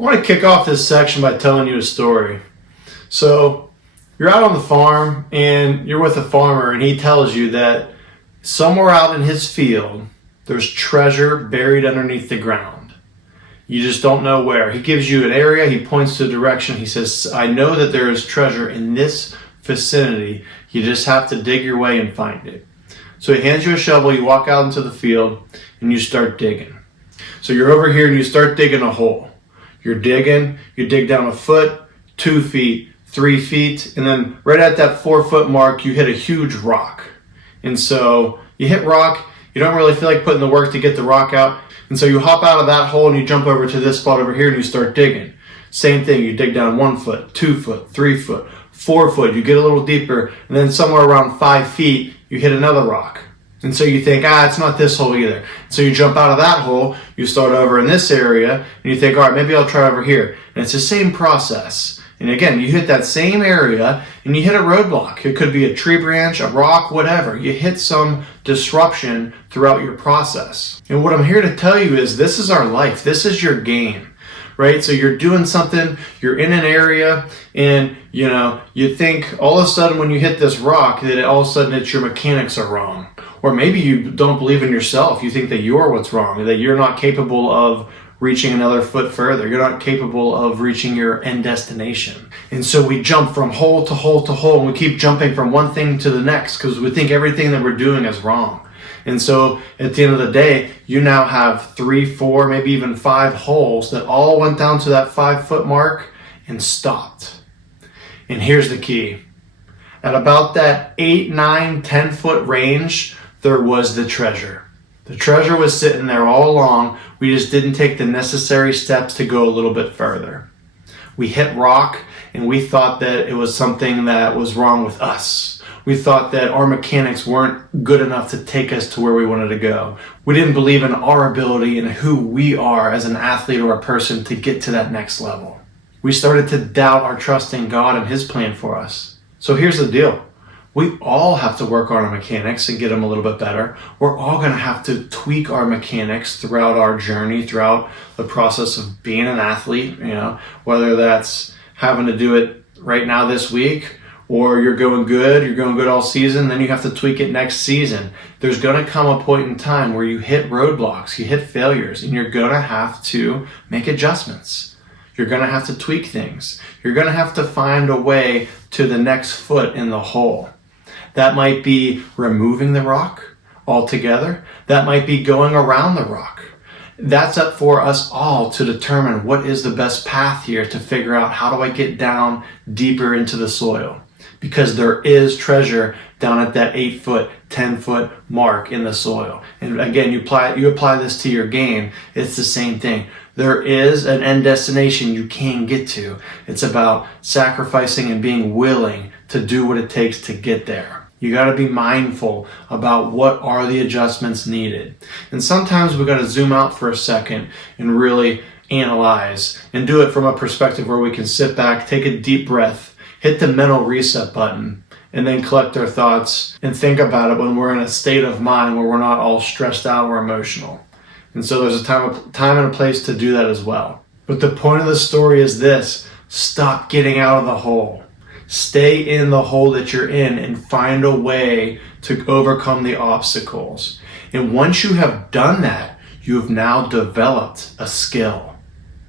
I want to kick off this section by telling you a story. So, you're out on the farm and you're with a farmer, and he tells you that somewhere out in his field, there's treasure buried underneath the ground. You just don't know where. He gives you an area, he points to a direction. He says, I know that there is treasure in this vicinity. You just have to dig your way and find it. So he hands you a shovel, you walk out into the field, and you start digging. So you're over here and you start digging a hole. You're digging, you dig down a foot, 2 feet, 3 feet, and then right at that 4-foot mark, you hit a huge rock. And so you hit rock, you don't really feel like putting the work to get the rock out. And so you hop out of that hole and you jump over to this spot over here and you start digging. Same thing, you dig down 1 foot, 2 foot, 3 foot, 4 foot, you get a little deeper, and then somewhere around 5 feet, you hit another rock. And so you think, it's not this hole either. So you jump out of that hole, you start over in this area, and you think, all right, maybe I'll try over here. And it's the same process. And again, you hit that same area, and you hit a roadblock. It could be a tree branch, a rock, whatever. You hit some disruption throughout your process. And what I'm here to tell you is this is our life. This is your game. Right? So you're doing something, you're in an area, and you think all of a sudden when you hit this rock that all of a sudden it's your mechanics are wrong. Or maybe you don't believe in yourself. You think that you're what's wrong, that you're not capable of reaching another foot further. You're not capable of reaching your end destination. And so we jump from hole to hole to hole, and we keep jumping from one thing to the next because we think everything that we're doing is wrong. And so at the end of the day, you now have 3, 4, maybe even 5 holes that all went down to that 5-foot mark and stopped. And here's the key. At about that 8, 9, 10-foot range, there was the treasure. The treasure was sitting there all along. We just didn't take the necessary steps to go a little bit further. We hit rock and we thought that it was something that was wrong with us. We thought that our mechanics weren't good enough to take us to where we wanted to go. We didn't believe in our ability and who we are as an athlete or a person to get to that next level. We started to doubt our trust in God and His plan for us. So here's the deal. We all have to work on our mechanics and get them a little bit better. We're all going to have to tweak our mechanics throughout our journey, throughout the process of being an athlete, whether that's having to do it right now this week, or you're going good all season, then you have to tweak it next season. There's going to come a point in time where you hit roadblocks, you hit failures, and you're going to have to make adjustments. You're going to have to tweak things. You're going to have to find a way to the next foot in the hole. That might be removing the rock altogether. That might be going around the rock. That's up for us all to determine what is the best path here to figure out how do I get down deeper into the soil. Because there is treasure down at that 8-foot, 10-foot mark in the soil. And again, you apply this to your game, it's the same thing. There is an end destination you can get to. It's about sacrificing and being willing to do what it takes to get there. You got to be mindful about what are the adjustments needed. And sometimes we got to zoom out for a second and really analyze and do it from a perspective where we can sit back, take a deep breath, hit the mental reset button, and then collect our thoughts and think about it when we're in a state of mind where we're not all stressed out or emotional. And so there's a time and a place to do that as well. But the point of the story is this: stop getting out of the hole. Stay in the hole that you're in and find a way to overcome the obstacles. And once you have done that, you have now developed a skill.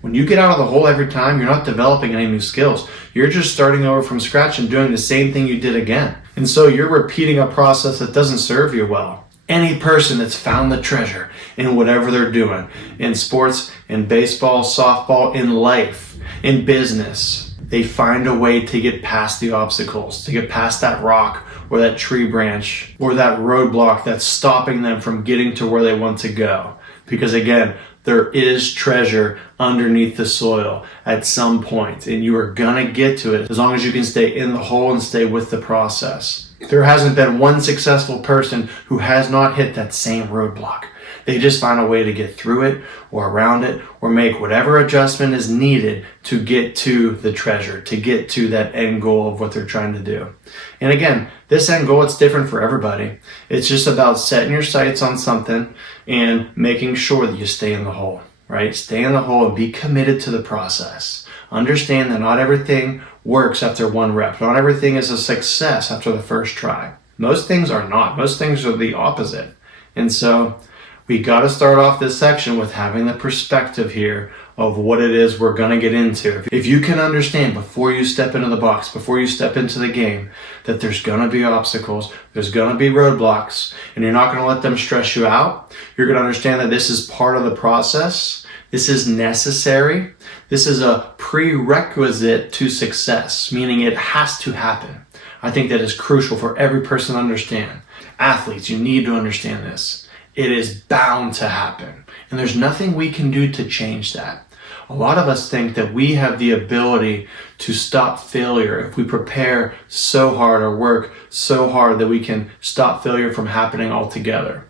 When you get out of the hole every time, you're not developing any new skills. You're just starting over from scratch and doing the same thing you did again. And so you're repeating a process that doesn't serve you well. Any person that's found the treasure in whatever they're doing, in sports, in baseball, softball, in life, in business, they find a way to get past the obstacles, to get past that rock or that tree branch or that roadblock that's stopping them from getting to where they want to go. Because again, there is treasure underneath the soil at some point, and you are gonna get to it as long as you can stay in the hole and stay with the process. There hasn't been one successful person who has not hit that same roadblock. They just find a way to get through it or around it or make whatever adjustment is needed to get to the treasure, to get to that end goal of what they're trying to do. And again, this end goal, it's different for everybody. It's just about setting your sights on something and making sure that you stay in the hole, right? Stay in the hole and be committed to the process. Understand that not everything works after one rep. Not everything is a success after the first try. Most things are not. Most things are the opposite. And so we got to start off this section with having the perspective here of what it is we're going to get into. If you can understand before you step into the box, before you step into the game, that there's going to be obstacles, there's going to be roadblocks, and you're not going to let them stress you out, you're going to understand that this is part of the process. This is necessary. This is a prerequisite to success, meaning it has to happen. I think that is crucial for every person to understand. Athletes, you need to understand this. It is bound to happen. And there's nothing we can do to change that. A lot of us think that we have the ability to stop failure if we prepare so hard or work so hard that we can stop failure from happening altogether.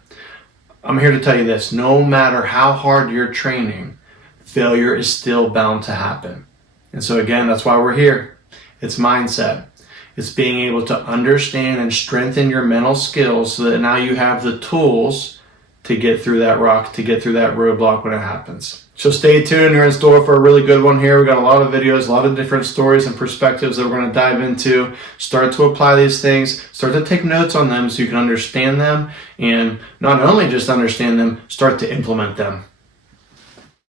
I'm here to tell you this. No matter how hard you're training, failure is still bound to happen. And so again, that's why we're here. It's mindset. It's being able to understand and strengthen your mental skills so that now you have the tools to get through that rock, to get through that roadblock when it happens. So stay tuned. You're in store for a really good one here. We've got a lot of videos, a lot of different stories and perspectives that we're going to dive into. Start to apply these things. Start to take notes on them so you can understand them. And not only just understand them, start to implement them.